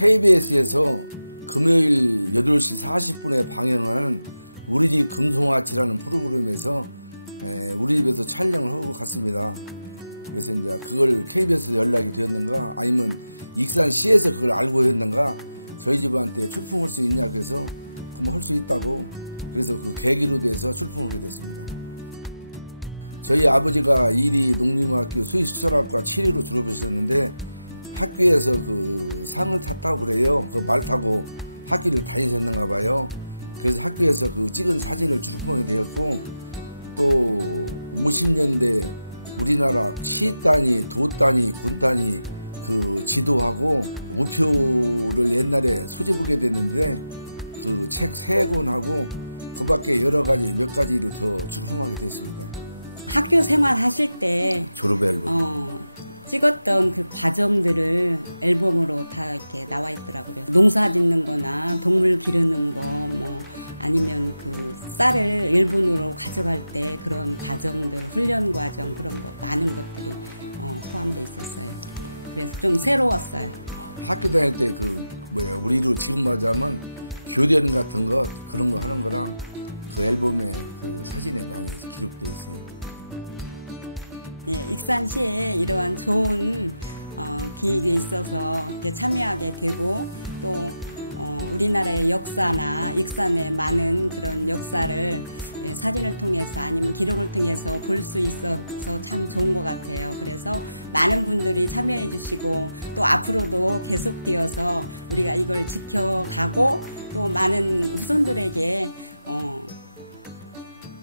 KBS에서 금요일 8시 40분에 방영하는 우리 집 금송아치라는 프로그램에서 우리 집에서 촬영을 하고 갔습니다. 그래서 이제 그걸 KBS에서 연락이 되었는가 아니면 익산시에서 그걸 알고 했는가 저희 집한테 출품할 수 있냐 그래서 그럼 할 수 있다고 그래서 그 계기로 돼서 출품하게 됐습니다. 저희 아버지가 이리 농림학교 수의시설학과 7위로 졸업하셨는데 학교에서 그 상을 탔다고 그래요. 그 말 타고 학교를 다니셨는가 봐요. 그래서 학교에서 그 찍은 사진을 출품하게 되었고 또 50년대 우리나라 시 단위, 도 단위, 군 단위 그 지도하고 우표를 옛날에 소집하게 됐는데 그 책 3권하고 그 밖에 여러 가지 몇 가지를 더 출품하게 됐습니다. 학교 생활 하실 때 졸업 앨범 찍었던 그 과정들을 앨범으로 다 이렇게 나와 있더라고요. 농사 짓는 거나 동물 기르는 거 뭐 아니면 그 쌀을 일본으로 가져갈 때 그런 과정들, 훈련 과정 그런 거 많은 것들이 포함되어 있었어요. 그래서 좀 새로웠어요. 학교 다닐 때 그 우리로 지금 말하자면 교련 같은 거 그런 거 하는 거랑 그 앨범에 그 사진에 많이 기록돼 있어요. 예, 익산시에 이러한 좋은 기획이 있어서 참여하게 되고 또 우리나라의 역사나 익산의 많은 그런 역사를 사진을 통해서 아니면 기록을 통해서 볼 수 있어서 참 좋은 것 같아요. 그래서 많은 분들이 참여해 주시고 또 앞으로도 계속되어서 우리가 이걸 지켜가고 또 많은 후손들에게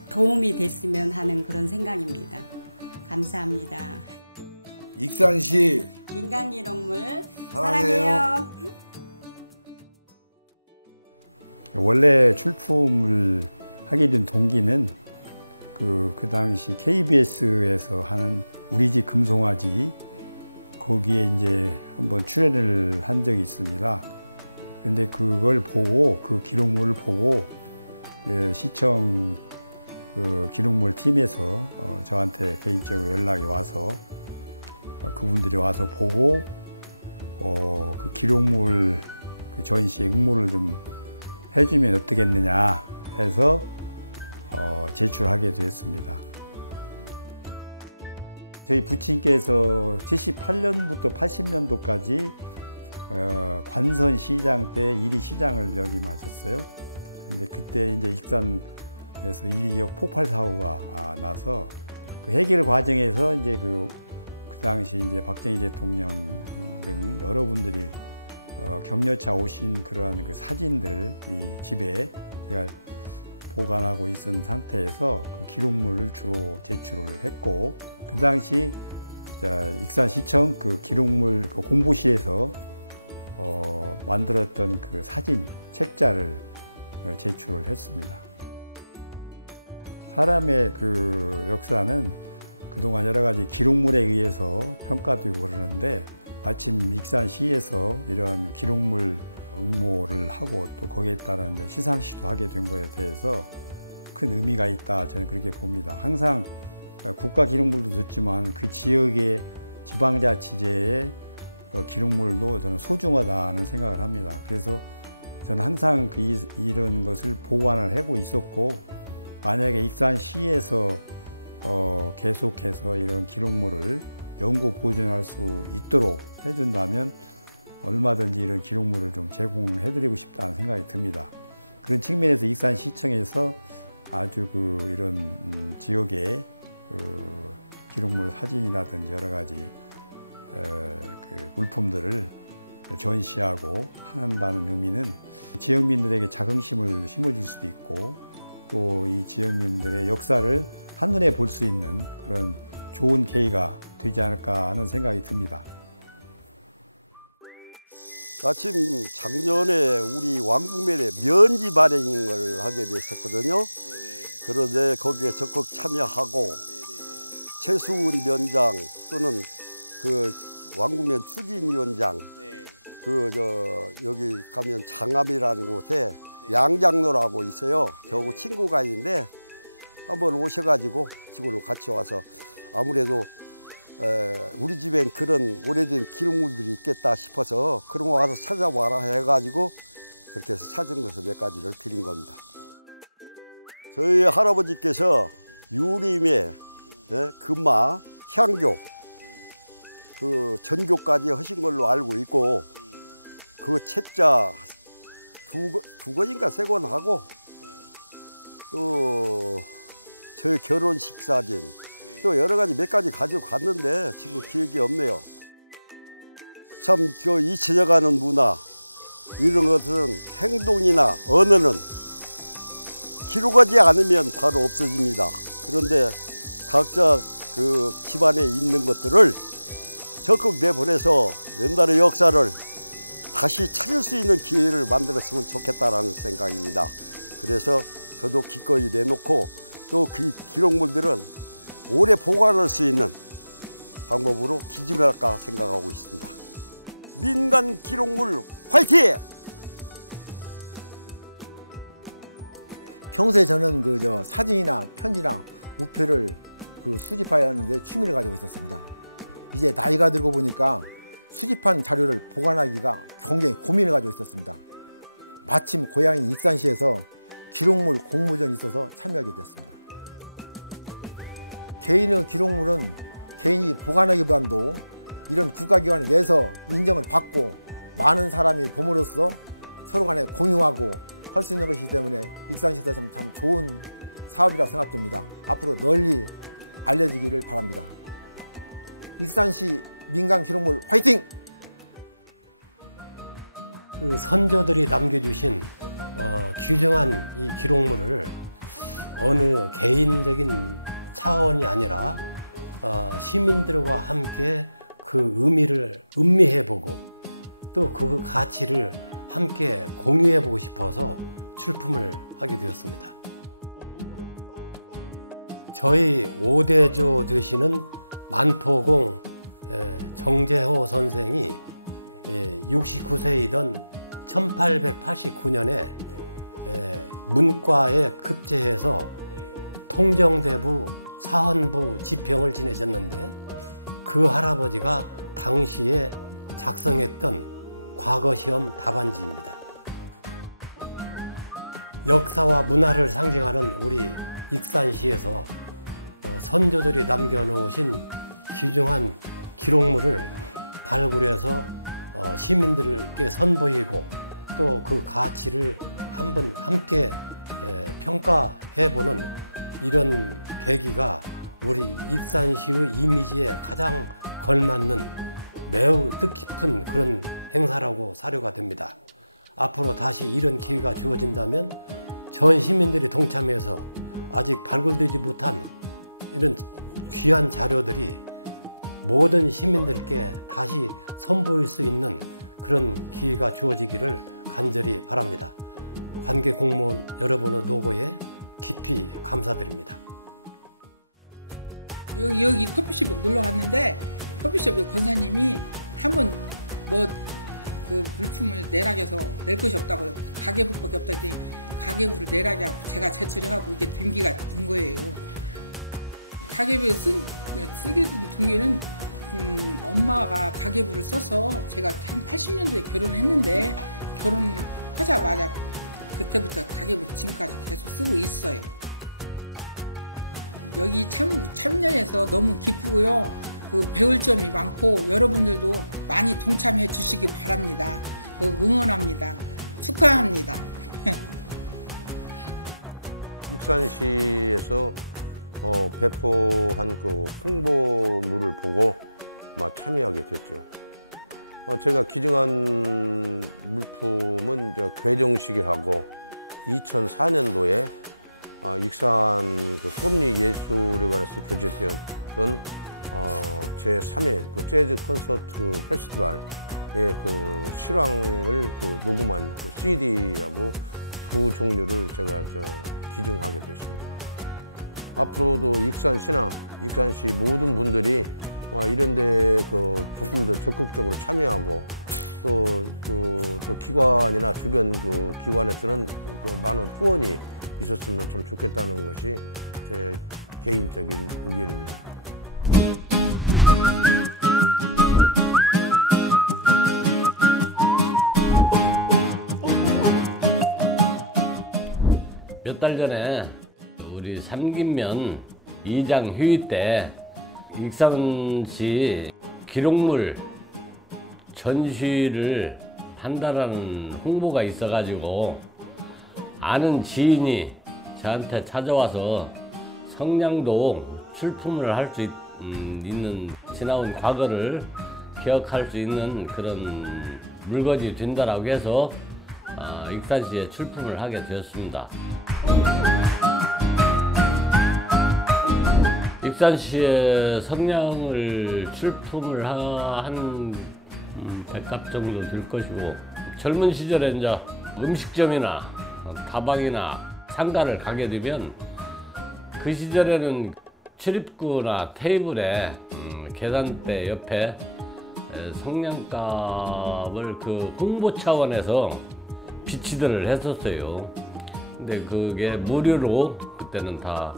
도움이 됐으면 하는 그런 생각입니다. 감사합니다. 익산시 민간기록물 사랑해요. 사랑해요. 원래 출품을 하게 된 동기는 그 당시 KBS에서 하는 우리 집 금송아지 거기에 이제 한번 출연을 한 적이 있습니다. 근데 그걸 보고 그 기록물을 보고 시청 그 기록물 팀에서 저한테 개인적으로 연락이 와서 그분들이 와서 보고 그 기록물 그 전시에 응모를 좀 해주면 어떻겠느냐 해서 제출하게 되었습니다. 저희 부친께서 78년부터 80년도까지 관선 시장 때 이리 시장을 역임하셨어요. 근데 그때 이제 익산에서 이리 지역 폭발 사고가 나서 그 해결 과정에서 이제 그 당시 이제 박정희 대통령 등 여러분들이 격려차 오신 그러한 그 사진들 이 집에 제가 보관하고 있은 상태에서 그 기록물을 주로 제출을 했고 그 당시 익산시청 그 기록물 그 공보실에서 만들었던 그 사진 책자를 제출을 했습니다. 사람의 그 역사는 그동안 여러 가지 기록물에 의해서 평가되고 그러는데 마침 익산시에서 이런 기록물 응모를 하고 또 거기에 따른 시상식도 하게 된 것에 대해서 큰 의미가 있다 저는 그렇게 봅니다. 항상 국가 기록물도 좋지만 그 지역의 지방자치제의 기록물도 저는 소중하다는 생각을 합니다. 그래서 저는 항상 이런 것을 보관을 하고 있었고 만약에 익산시에서 계속해서 이런 기록물을 연구 보존할 수 있도록 해준다면 얼마든지 이런 기록물을 좀 제공해드리고 싶다는 생각이 듭니다. 그런 측면에서 익산시청에서 아주 이런 지역의 기록물 사진이라든지 여러 가지 그 물품들을 전시하고 한다는 의미는 지역민들에게 자긍심을 심어줄 수도 있고 또 이 지역민들의 역사를 한눈에 볼 수 있는 그런 좋은 계기가 되지 않을까 하는 생각이 듭니다. 마침 작년에 우리 왕궁면에 면지 발행을 하게 됐었거든요. 그런데 거기에 적극 참여하고 최수훈 위원장 또는 그 왕궁면 추진위원장 여기 가면 장암이라는 곳에 양장로라고 있어요. 저하고 친구가 있는데 한번 오셔가지고 지구로 같이 와서 아무래도 우리 집엔 그런 오래된 기록물들이 있겠다 싶어서 그런 거 와서 찾아봐라 해가지고 그렇게 해서 찾은 것을 몇 가지를 드린 겁니다. 저희 할아버지께서 유림에 금마, 향교, 그 전교까지 하신 걸로 알고 있고 그 책자 두 권인가 세 권 하고 또 저희 결혼식 사진 또 여러 가지 몇 가지 가지고 갔는데 지금 기억이 없네요. 참 그 잊혀져가는 문화 이런 것은 행동이나 언어는 기록하지 않으면 바로 없어집니다. 그런데 각자 그 집안에 있는 것들을 적극 내보내서 옛날의 역사를 다시 찾을 수 있는 기회를 만들었으면 좋겠다라는 생각입니다. 그래서 저도 기꺼이 내놓고 또 그 기록물들은 오래 보관할 수 있는 방법으로 기증할까 생각하고 있습니다. 민간 기록물 화이팅! 평소에 저는 사진이나 편지나 우표를 수집해야 하는데 취미를 가지고 있었습니다. 이제 나이가 들고 보니까 수집한 자료를 보관하기가 굉장히 고민을 가지고 있었습니다. 마침 고향인 익산시에서 기록물 공모전이 있어서 참여하게 됐습니다. 개인의 기록물은 개인이 보관하기보다도 이런 국가기관에 내서 인정을 받고 많은 사람이 봄으로써 서로 간에 공유하고 할 수 있는 것이기 때문에 익산시에서 참 좋은 사업이라고 생각됩니다. 앞으로 널리 알려지기를 바랍니다. 익산시 민간 기록물 화이팅! 그 선조들이 남겨주신 귀중한 이 기록물을 어느 개인적인 차원이 아니라 시민들과 함께 그 의미를 음미해보고 또 그 가치를 함께 공유해보고 싶어서 출품을 하게 되었습니다. 저희 5대조 되시는 만포공 정재호 선생이 69세이던 1889년에 문과에 급제해서 통정대부 사헌부 지평을 지내셨는데 그 할아버지가 당시에 작성했던 과거시험 답안지입니다. 역사와 문화를 상징하는 우리 익산시에서 선조들이 남겨놓으신 귀중한 기록물을 발굴해서 시민들께 선보이고 또 그 가치를 한번 함께 평가해보는 이런 계기가 우리 익산시의 이미지에 가장 걸맞는 매우 뜻깊은 그런 행사라고 사료가 됩니다. 앞으로 다시 이런 기회가 주어진다면 전 시민들이 동참해서 아직 발굴되지 못한 이런 귀한 자료들이 모든 시민들께 다시 선보일 수 있는 그런 기회가 주어지기를 간절히 바랍니다. 관계 공무원 여러분의 노고에 깊이 감사드립니다. 여기 커피숍 놀러 갔는데 커피숍 권사님이 한번 그 물품을 내락해서 낼 것이 없다고 가계부밖에 없다 했더니 가계부를 내락해 하고 제가 제출해갖고 이게 등기가 된 거예요. 가계부 쓰게 된 등기는 엄마가 가계부를 써서 제가 한 80년도에 결혼을 했는데 결혼하자마자 그때부터 가계부 지금까지 계속 쓰고 있어요. 여기 참여해서 너무 기쁘고요. 배울 점이 많고 여러분들도 많이 동참해 주시기 바랍니다. 응원합니다. 축하합니다. 익산시에서 배포한 그 홍보물을 보고 참여하게 됐죠. 제가 기증한 물품은 괴정시계하고 2004년도에 익산 그 섭리예술회관에서 개최되었던 제3회 그 재즈 콘서트 페스티벌의 그 실황을 녹음한 그 CD하고 두 종류를 제가 기증하게 되었습니다. 앞으로도 익산시나 익산시 모든 분들이 이런데 조금 더 적극적으로 참여하고 또 기관이나 주변 기관에서는 많은 후원이 있었으면 참 좋겠다는 것이 제 개인적인 의견입니다. 달 전에 우리 삼김면 이장 휴위 때 익산시 기록물 전시를 한다라는 홍보가 있어가지고 아는 지인이 저한테 찾아와서 성냥도 출품을 할 수 있는 지나온 과거를 기억할 수 있는 그런 물건이 된다라고 해서 익산시에 출품을 하게 되었습니다. 익산시에 성냥을 출품을 한 100갑 정도 될 것이고, 젊은 시절에 이제 음식점이나 다방이나 상가를 가게 되면 그 시절에는 출입구나 테이블에 계산대 옆에 성냥갑을 그 홍보 차원에서 비치들을 했었어요. 근데 그게 무료로 그때는 다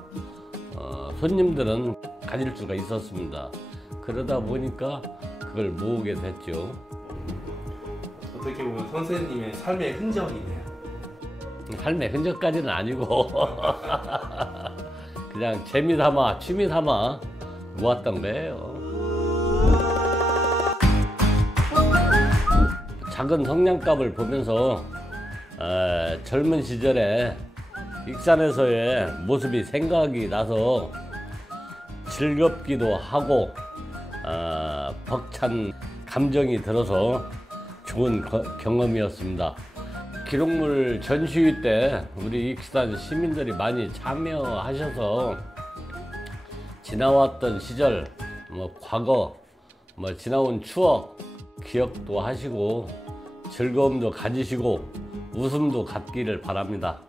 손님들은 가질 수가 있었습니다. 그러다 보니까 그걸 모으게 됐죠. 어떻게 보면 선생님의 삶의 흔적이네요. 삶의 흔적까지는 아니고 그냥 재미삼아 취미삼아 모았던 거예요. 작은 성냥갑을 보면서 젊은 시절에 익산에서의 모습이 생각이 나서 즐겁기도 하고 벅찬 감정이 들어서 좋은 경험이었습니다. 기록물 전시회 때 우리 익산 시민들이 많이 참여하셔서 지나왔던 시절, 과거, 지나온 추억 기억도 하시고 즐거움도 가지시고 웃음도 갖기를 바랍니다.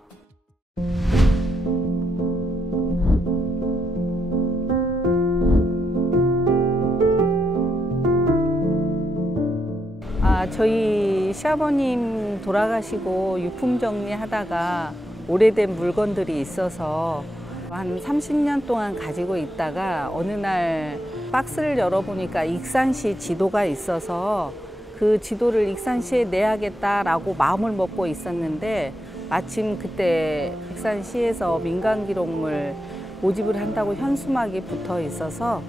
저희 시아버님 돌아가시고 유품 정리하다가 오래된 물건들이 있어서 한 30년 동안 가지고 있다가 어느 날 박스를 열어보니까 익산시 지도가 있어서 그 지도를 익산시에 내야겠다라고 마음을 먹고 있었는데, 마침 그때 익산시에서 민간기록물 모집을 한다고 현수막이 붙어 있어서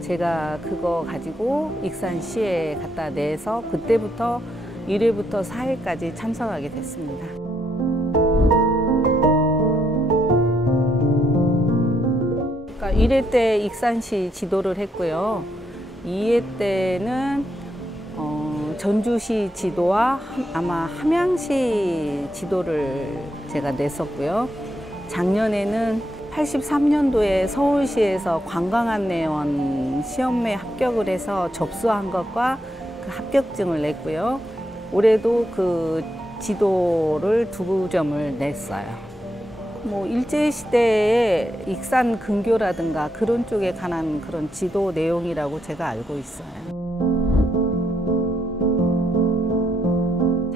제가 그거 가지고 익산시에 갖다 내서 그때부터 1회부터 4회까지 참석하게 됐습니다. 그러니까 1회 때 익산시 지도를 했고요. 2회 때는 전주시 지도와 아마 함양시 지도를 제가 냈었고요. 작년에는 83년도에 서울시에서 관광안내원 시험에 합격을 해서 접수한 것과 그 합격증을 냈고요. 올해도 그 지도를 2점을 냈어요. 일제시대의 익산 근교라든가 그런 쪽에 관한 그런 지도 내용이라고 제가 알고 있어요.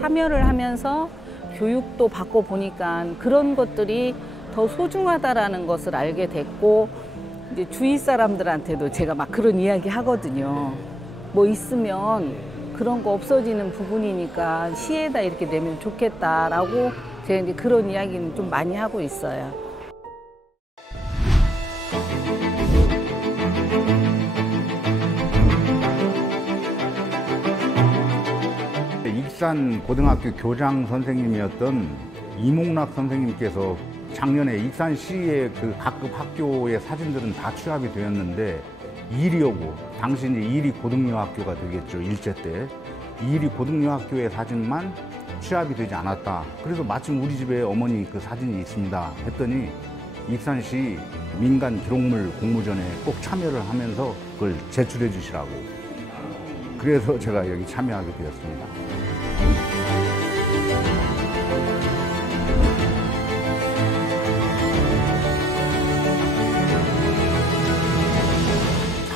참여를 하면서 교육도 받고 보니까 그런 것들이 더 소중하다라는 것을 알게 됐고, 이제 주위 사람들한테도 제가 막 그런 이야기 하거든요. 뭐 있으면 그런 거 없어지는 부분이니까 시에다 이렇게 내면 좋겠다라고 제가 이제 그런 이야기는 좀 많이 하고 있어요. 익산 고등학교 교장 선생님이었던 이몽락 선생님께서 작년에 익산시의 그 각급 학교의 사진들은 다 취합이 되었는데 이리여고, 당시 이제 이리 고등여학교가 되겠죠, 일제 때. 이리 고등여학교의 사진만 취합이 되지 않았다. 그래서 마침 우리 집에 어머니 그 사진이 있습니다 했더니 익산시 민간 기록물 공모전에 꼭 참여를 하면서 그걸 제출해 주시라고. 그래서 제가 여기 참여하게 되었습니다.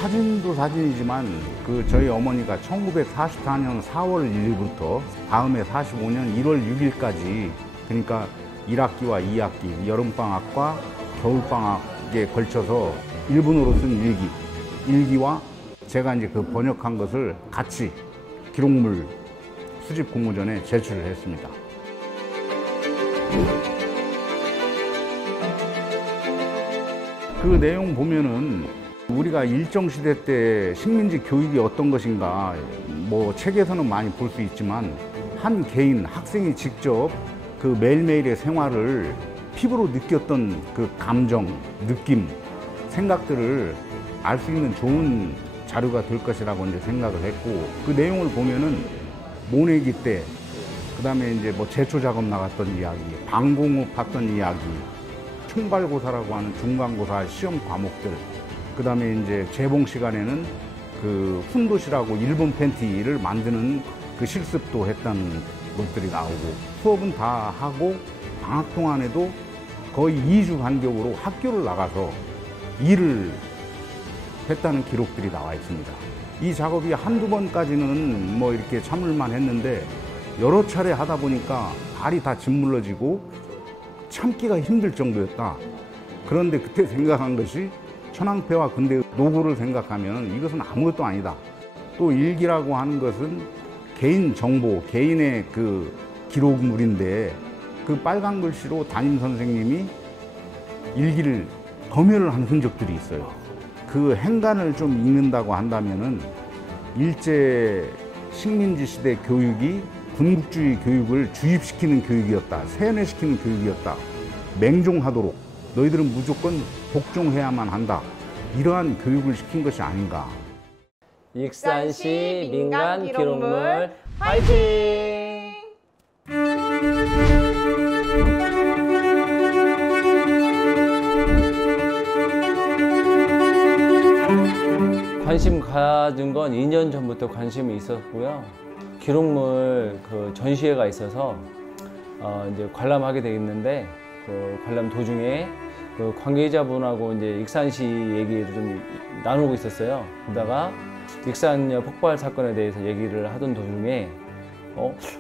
사진도 사진이지만 저희 어머니가 1944년 4월 1일부터 다음해 45년 1월 6일까지, 그러니까 1학기와 2학기 여름방학과 겨울방학에 걸쳐서 일본어로 쓴 일기와 제가 이제 그 번역한 것을 같이 기록물 수집 공모전에 제출을 했습니다. 그 내용 보면은 우리가 일정시대 때 식민지 교육이 어떤 것인가 뭐 책에서는 많이 볼 수 있지만 한 개인 학생이 직접 그 매일매일의 생활을 피부로 느꼈던 그 감정, 느낌, 생각들을 알 수 있는 좋은 자료가 될 것이라고 이제 생각을 했고, 그 내용을 보면은 모내기 때, 그 다음에 이제 뭐 제초 작업 나갔던 이야기, 방공업 했던 이야기, 총괄고사라고 하는 중간고사 시험 과목들, 그 다음에 이제 재봉 시간에는 그 훈도시라고 일본 팬티를 만드는 그 실습도 했다는 것들이 나오고, 수업은 다 하고 방학 동안에도 거의 2주 간격으로 학교를 나가서 일을 했다는 기록들이 나와 있습니다. 이 작업이 한두 번까지는 뭐 이렇게 참을만 했는데 여러 차례 하다 보니까 발이 다 짓물러지고 참기가 힘들 정도였다. 그런데 그때 생각한 것이 천황폐와 근대 노고를 생각하면 이것은 아무것도 아니다. 또 일기라고 하는 것은 개인 정보, 개인의 그 기록물인데 그 빨간 글씨로 담임 선생님이 일기를 검열을 한 흔적들이 있어요. 그 행간을 좀 읽는다고 한다면은 일제 식민지 시대 교육이 군국주의 교육을 주입시키는 교육이었다. 세뇌시키는 교육이었다. 맹종하도록 너희들은 무조건 복종해야만 한다. 이러한 교육을 시킨 것이 아닌가. 익산시 민간 기록물 화이팅! 관심 가진 건 2년 전부터 관심이 있었고요. 기록물 그 전시회가 있어서 이제 관람하게 되겠는데, 그 관람 도중에 그 관계자분하고 이제 익산시 얘기를 좀 나누고 있었어요. 그러다가 익산역 폭발 사건에 대해서 얘기를 하던 도중에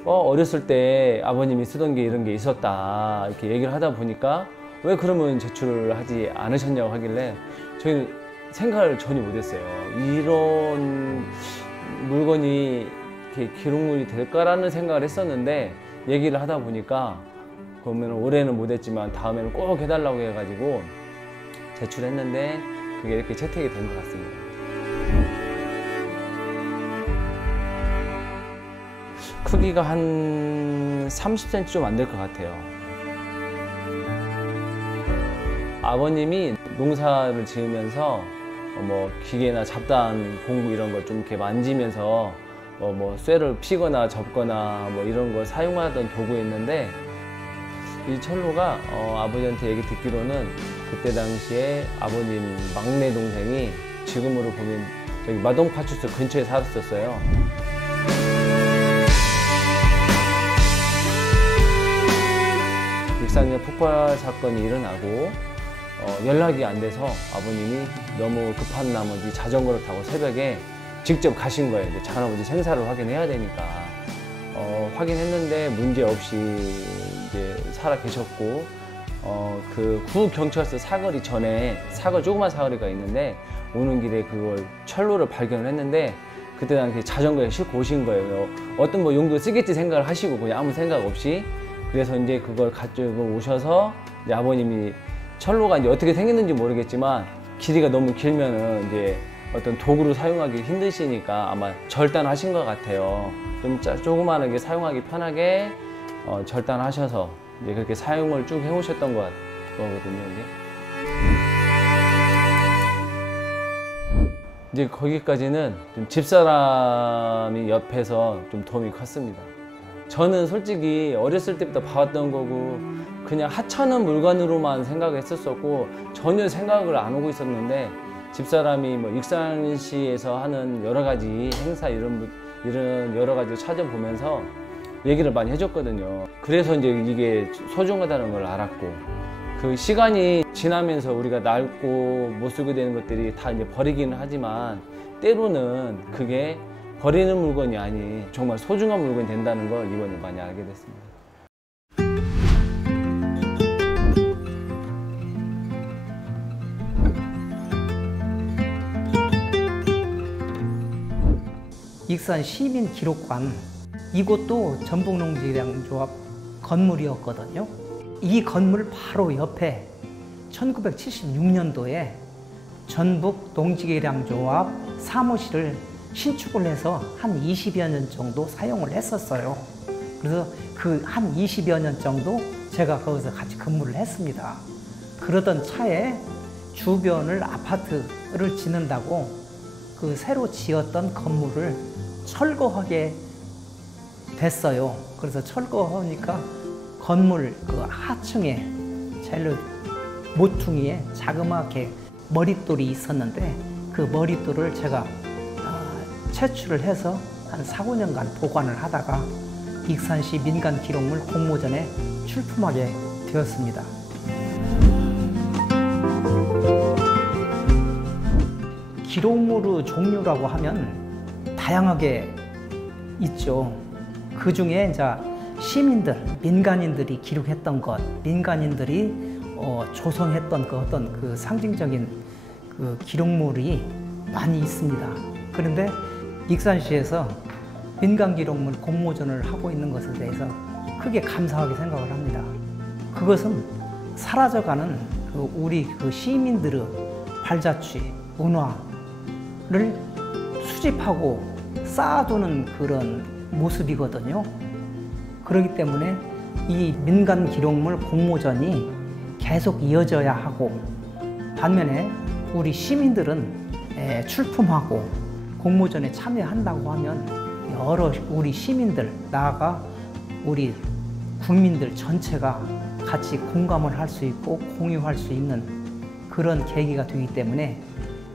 어렸을 때 아버님이 쓰던 게 이런 게 있었다 이렇게 얘기를 하다 보니까 왜 그러면 제출을 하지 않으셨냐고 하길래 저희는 생각을 전혀 못했어요. 이런 물건이 이렇게 기록물이 될까라는 생각을 했었는데, 얘기를 하다 보니까 그러면 올해는 못했지만 다음에는 꼭 해달라고 해가지고 제출했는데 그게 이렇게 채택이 된 것 같습니다. 크기가 한 30cm 좀 안 될 것 같아요. 아버님이 농사를 지으면서 뭐 기계나 잡다한 공구 이런 걸 좀 이렇게 만지면서 뭐 쇠를 피거나 접거나 뭐 이런 걸 사용하던 도구였는데, 이 철로가 아버지한테 얘기 듣기로는 그때 당시에 아버님 막내 동생이 지금으로 보면 저기 마동파출소 근처에 살았었어요. 익산역 폭발 사건이 일어나고 연락이 안 돼서 아버님이 너무 급한 나머지 자전거를 타고 새벽에 직접 가신 거예요. 이제 장아버지 생사를 확인해야 되니까. 확인했는데 문제 없이 이제 살아 계셨고, 그 구경찰서 사거리 전에 조그만 사거리가 있는데 오는 길에 그걸 철로를 발견을 했는데 그때 당시 자전거에 싣고 오신 거예요. 어떤 뭐 용도 쓰겠지 생각을 하시고 그냥 아무 생각 없이. 그래서 이제 그걸 가지고 오셔서 이제 아버님이 철로가 이제 어떻게 생겼는지 모르겠지만 길이가 너무 길면은 이제 어떤 도구로 사용하기 힘드시니까 아마 절단하신 것 같아요. 좀 조그만하게 사용하기 편하게 절단하셔서 이제 그렇게 사용을 쭉 해오셨던 거거든요. 이제 거기까지는 좀 집사람이 옆에서 좀 도움이 컸습니다. 저는 솔직히 어렸을 때부터 봐왔던 거고 그냥 하찮은 물건으로만 생각했었었고 전혀 생각을 안 하고 있었는데, 집사람이 뭐 익산시에서 하는 여러 가지 행사 이런 여러 가지 찾아보면서 얘기를 많이 해줬거든요. 그래서 이제 이게 소중하다는 걸 알았고, 그 시간이 지나면서 우리가 낡고 못 쓰게 되는 것들이 다 이제 버리기는 하지만 때로는 그게 버리는 물건이 아닌 정말 소중한 물건이 된다는 걸 이번에 많이 알게 됐습니다. 익산 시민기록관, 이곳도 전북농지량조합 건물이었거든요. 이 건물 바로 옆에 1976년도에 전북 농지개량조합 사무실을 신축을 해서 한 20여 년 정도 사용을 했었어요. 그래서 그 한 20여 년 정도 제가 거기서 같이 근무를 했습니다. 그러던 차에 주변을 아파트를 짓는다고 그 새로 지었던 건물을 철거하게 됐어요. 그래서 철거하니까 건물 그 하층에 제일 모퉁이에 자그맣게 머릿돌이 있었는데 그 머릿돌을 제가 채취를 해서 한 4, 5년간 보관을 하다가 익산시 민간기록물 공모전에 출품하게 되었습니다. 기록물의 종류라고 하면 다양하게 있죠. 그 중에 이제 시민들, 민간인들이 기록했던 것, 민간인들이 조성했던 그 어떤 그 상징적인 그 기록물이 많이 있습니다. 그런데 익산시에서 민간기록물 공모전을 하고 있는 것에 대해서 크게 감사하게 생각을 합니다. 그것은 사라져가는 그 우리 그 시민들의 발자취, 문화를 수집하고 쌓아두는 그런 모습이거든요. 그렇기 때문에 이 민간기록물 공모전이 계속 이어져야 하고, 반면에 우리 시민들은 출품하고 공모전에 참여한다고 하면 여러 우리 시민들, 나아가 우리 국민들 전체가 같이 공감을 할 수 있고 공유할 수 있는 그런 계기가 되기 때문에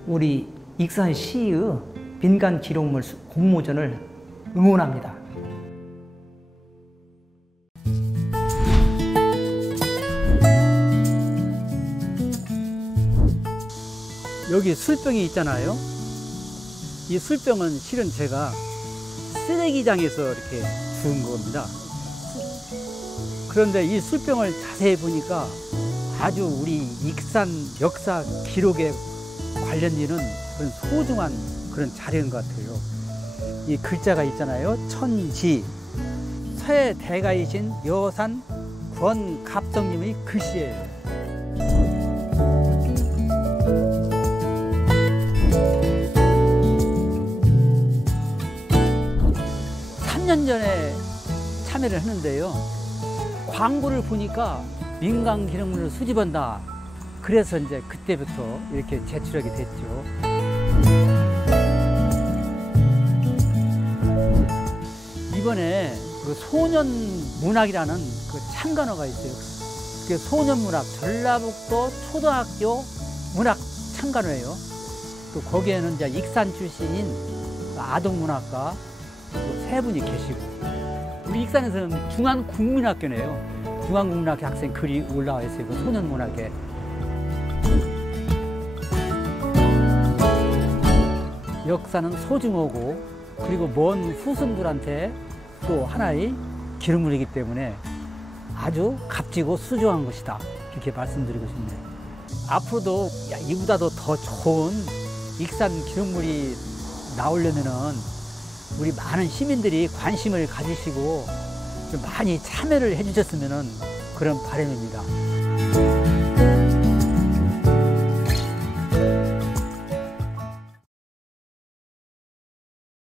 우리 익산시의 민간기록물 공모전을 응원합니다. 여기 술병이 있잖아요. 이 술병은 실은 제가 쓰레기장에서 이렇게 주운 겁니다. 그런데 이 술병을 자세히 보니까 아주 우리 익산 역사 기록에 관련되는 그런 소중한 그런 자료인 것 같아요. 이 글자가 있잖아요. 천지, 서해 대가이신 여산 권갑성님의 글씨예요. 3년 전에 참여를 했는데요. 광고를 보니까 민간기록물을 수집한다. 그래서 이제 그때부터 이렇게 제출하게 됐죠. 이번에 그 소년문학이라는 그 창간호가 있어요. 그게 소년문학, 전라북도 초등학교 문학 창간호예요. 또 거기에는 이제 익산 출신인 아동문학가 세 분이 계시고, 우리 익산에서는 중앙국민학교네요. 중앙국민학교 학생 글이 올라와 있어요. 그 소년문학에. 역사는 소중하고 그리고 먼 후손들한테 또 하나의 기록물이기 때문에 아주 값지고 소중한 것이다. 이렇게 말씀드리고 싶네요. 앞으로도 이보다도 더 좋은 익산 기록물이 나오려면은 우리 많은 시민들이 관심을 가지시고 좀 많이 참여를 해주셨으면 그런 바람입니다.